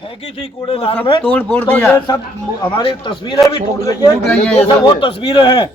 फेंकी थी कूड़ेदान में, तोड़ फोड़ तो दिया। ये सब हमारी तस्वीरें भी टूट रही है, ये सब वो तस्वीरें हैं।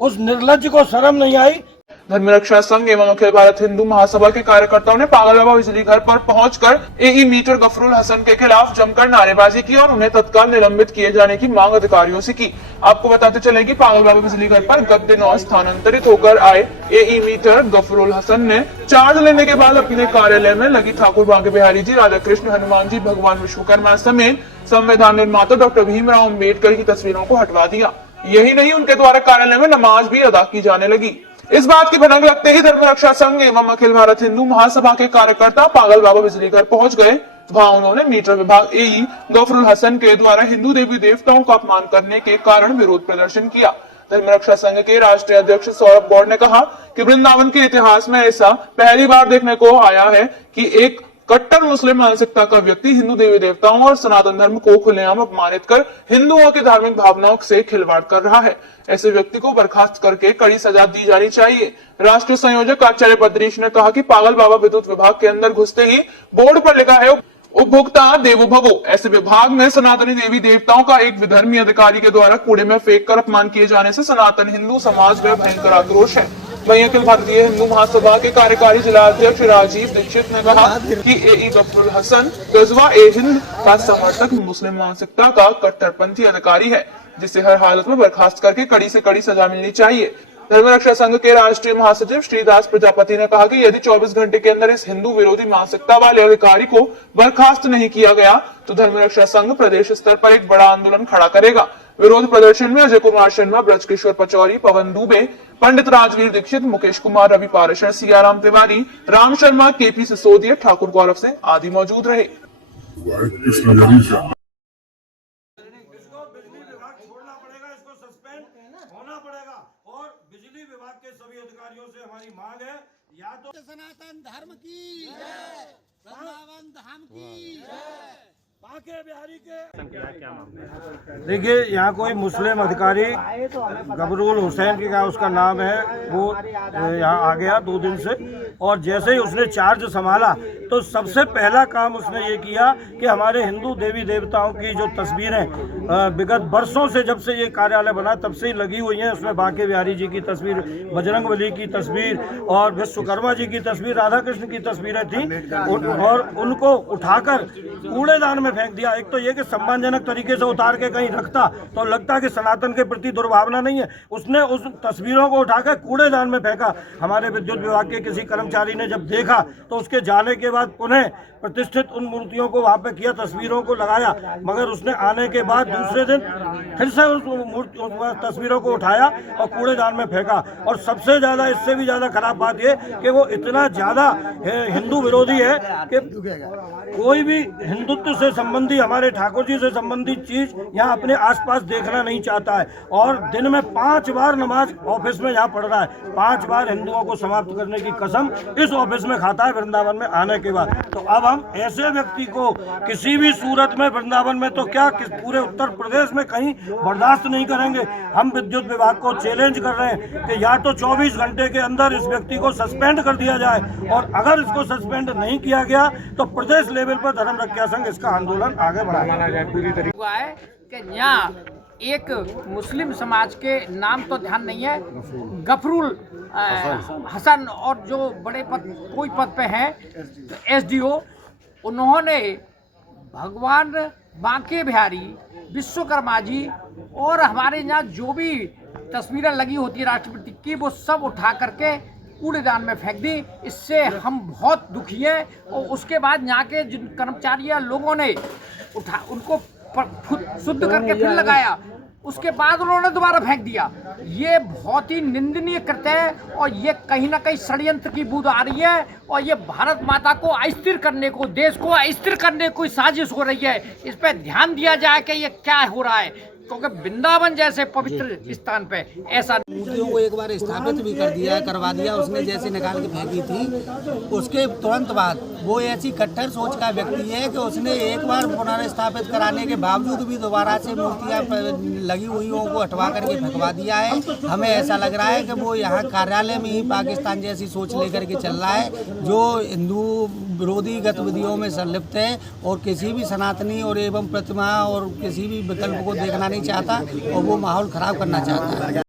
उस निर्लज्ज को शर्म नहीं आई। धर्मरक्षा संघ एवं अखिल भारत हिंदू महासभा के कार्यकर्ताओं ने पागल बाबा बिजली घर पर पहुंचकर एई मीटर गफरुल हसन के खिलाफ जमकर नारेबाजी की और उन्हें तत्काल निलंबित किए जाने की मांग अधिकारियों से की। आपको बताते चले कि पागल बाबा बिजली घर पर गत दिनों स्थानांतरित होकर आए एई मीटर गफरुल हसन ने चार्ज लेने के बाद अपने कार्यालय में लगी ठाकुर बांके बिहारी जी, राधा कृष्ण, हनुमान जी, भगवान विश्वकर्मा समेत संविधान निर्माता डॉक्टर भीमराव अम्बेडकर की तस्वीरों को हटवा दिया। यही नहीं, उनके द्वारा कार्यालय में नमाज भी अदा की जाने लगी। इस बात की भनक लगते ही धर्मरक्षा संघ एवं अखिल भारत हिंदू महासभा के कार्यकर्ता पागल बाबा बिजली घर पहुंच गए। वहां उन्होंने मीटर विभाग एई गफरुल हसन के द्वारा हिंदू देवी देवताओं का अपमान करने के कारण विरोध प्रदर्शन किया। धर्मरक्षा संघ के राष्ट्रीय अध्यक्ष सौरभ गौड़ ने कहा कि वृंदावन के इतिहास में ऐसा पहली बार देखने को आया है कि एक कट्टर मुस्लिम मानसिकता का व्यक्ति हिंदू देवी देवताओं और सनातन धर्म को खुलेआम अपमानित कर हिंदुओं की धार्मिक भावनाओं से खिलवाड़ कर रहा है। ऐसे व्यक्ति को बर्खास्त करके कड़ी सजा दी जानी चाहिए। राष्ट्रीय संयोजक आचार्य बद्रीश ने कहा कि पागल बाबा विद्युत विभाग के अंदर घुसते ही बोर्ड पर लिखा है उपभोक्ता देवो भवो। ऐसे विभाग में सनातनी देवी देवताओं का एक विधर्मी अधिकारी के द्वारा कूड़े में फेंक कर अपमान किए जाने से सनातन हिंदू समाज में भयंकर आक्रोश है। वहीं अखिल भारतीय हिंदू महासभा के कार्यकारी जिला अध्यक्ष राजीव दीक्षित ने कहा कि एई गफरुल हसन गजवा ए हिंद का समर्थक मुस्लिम मानसिकता का कट्टरपंथी अधिकारी है, जिसे हर हालत में बर्खास्त करके कड़ी से कड़ी सजा मिलनी चाहिए। धर्मरक्षा संघ के राष्ट्रीय महासचिव श्रीदास प्रजापति ने कहा कि यदि 24 घंटे के अंदर इस हिंदू विरोधी मानसिकता वाले अधिकारी को बर्खास्त नहीं किया गया तो धर्मरक्षा संघ प्रदेश स्तर पर एक बड़ा आंदोलन खड़ा करेगा। विरोध प्रदर्शन में अजय कुमार शर्मा, ब्रजकिशोर पचौरी, पवन दुबे, पंडित राजवीर दीक्षित, मुकेश कुमार, रवि पारेशर, सियाराम तिवारी, राम शर्मा, केपी सिसोदिया, ठाकुर गौरव सिंह आदि मौजूद रहे। बिजली विभाग के सभी अधिकारियों से हमारी मांग है, या तो सनातन धर्म की जय, वृंदावन धाम की जय, बांके बिहारी के। देखिए, यहाँ कोई मुस्लिम अधिकारी गफरुल हुसैन की का उसका नाम है, वो यहाँ आ गया 2 दिन से, और जैसे ही उसने चार्ज संभाला तो सबसे पहला काम उसने ये किया कि हमारे हिंदू देवी देवताओं की जो तस्वीरें विगत वर्षों से, जब से ये कार्यालय बना तब से ही लगी हुई हैं, उसमें बांके बिहारी जी की तस्वीर, बजरंगबली की तस्वीर और विश्वकर्मा जी की तस्वीर, राधा कृष्ण की तस्वीरें थी, और उनको उठाकर कूड़ेदान में फेंक दिया। एक तो ये कि सम्मानजनक तरीके से उतार के कहीं रखता तो लगता कि सनातन के प्रति दुर्भावना नहीं है, उसने उस तस्वीरों को उठाकर कूड़ेदान में फेंका। हमारे विद्युत विभाग के किसी कर्मचारी ने जब देखा तो उसके जाने के बाद पुनः प्रतिष्ठित उन मूर्तियों को वहां पे किया, तस्वीरों को लगाया, मगर उसने आने के बाद दूसरे दिन फिर से उस तस्वीरों को उठाया और कूड़ेदान में फेंका। और सबसे ज्यादा, इससे भी ज्यादा खराब बात ये कि वो इतना ज्यादा हिंदू विरोधी है कि कोई भी हिंदुत्व से संबंधी, हमारे ठाकुर जी से संबंधित चीज यहाँ अपने आसपास देखना नहीं चाहता है, और दिन में 5 बार नमाज ऑफिस में यहाँ पढ़ रहा है। 5 बार हिंदुओं को समाप्त करने की कसम इस ऑफिस में खाता है वृंदावन में आने के बाद। तो अब हम ऐसे व्यक्ति को किसी भी सूरत में, वृंदावन में तो क्या पूरे उत्तर प्रदेश में कहीं बर्दाश्त नहीं करेंगे। हम विद्युत विभाग को चैलेंज कर रहे हैं कि या तो 24 घंटे के अंदर इस व्यक्ति को सस्पेंड कर दिया जाए, और अगर इसको सस्पेंड नहीं किया गया तो प्रदेश लेवल पर धर्मरक्षा संघ इसका आंदोलन आगे बढ़ाएगा। पूरी तरीके हुआ है कि यहाँ एक मुस्लिम समाज के नाम तो ध्यान नहीं है, गफरुल हसन, और जो बड़े पद, कोई पद पे हैं SDO, उन्होंने भगवान बांके बिहारी, विश्वकर्मा जी और हमारे यहाँ जो भी तस्वीरें लगी होती है राष्ट्रपति की, वो सब उठा करके कूड़ेदान में फेंक दी। इससे हम बहुत दुखी हैं। और उसके बाद यहाँ के जिन कर्मचारी लोगों ने उनको शुद्ध करके फिर लगाया, उसके बाद उन्होंने दोबारा फेंक दिया। ये बहुत ही निंदनीय कृत्य है, और ये कहीं ना कहीं षड्यंत्र की बूंद आ रही है, और ये भारत माता को अस्थिर करने को, देश को अस्थिर करने की साजिश हो रही है। इस पर ध्यान दिया जाए कि ये क्या हो रहा है, क्योंकि वृंदावन जैसे पवित्र स्थान पे ऐसा मूर्तियों को एक बार स्थापित भी कर दिया है, करवा दिया। उसने जैसे निकाल के फेंकी थी, उसके तुरंत बाद वो ऐसी कट्टर सोच का व्यक्ति है कि उसने एक बार पुनर्स्थापित कराने के बावजूद भी दोबारा से मूर्तियां लगी हुई को हटवा करके फेंकवा दिया है। हमें ऐसा लग रहा है कि वो यहाँ कार्यालय में ही पाकिस्तान जैसी सोच लेकर के चल रहा है, जो हिंदू विरोधी गतिविधियों में संलिप्त है और किसी भी सनातनी और एवं प्रतिमा और किसी भी विकल्प को देखना नहीं चाहता और वो माहौल खराब करना चाहता है।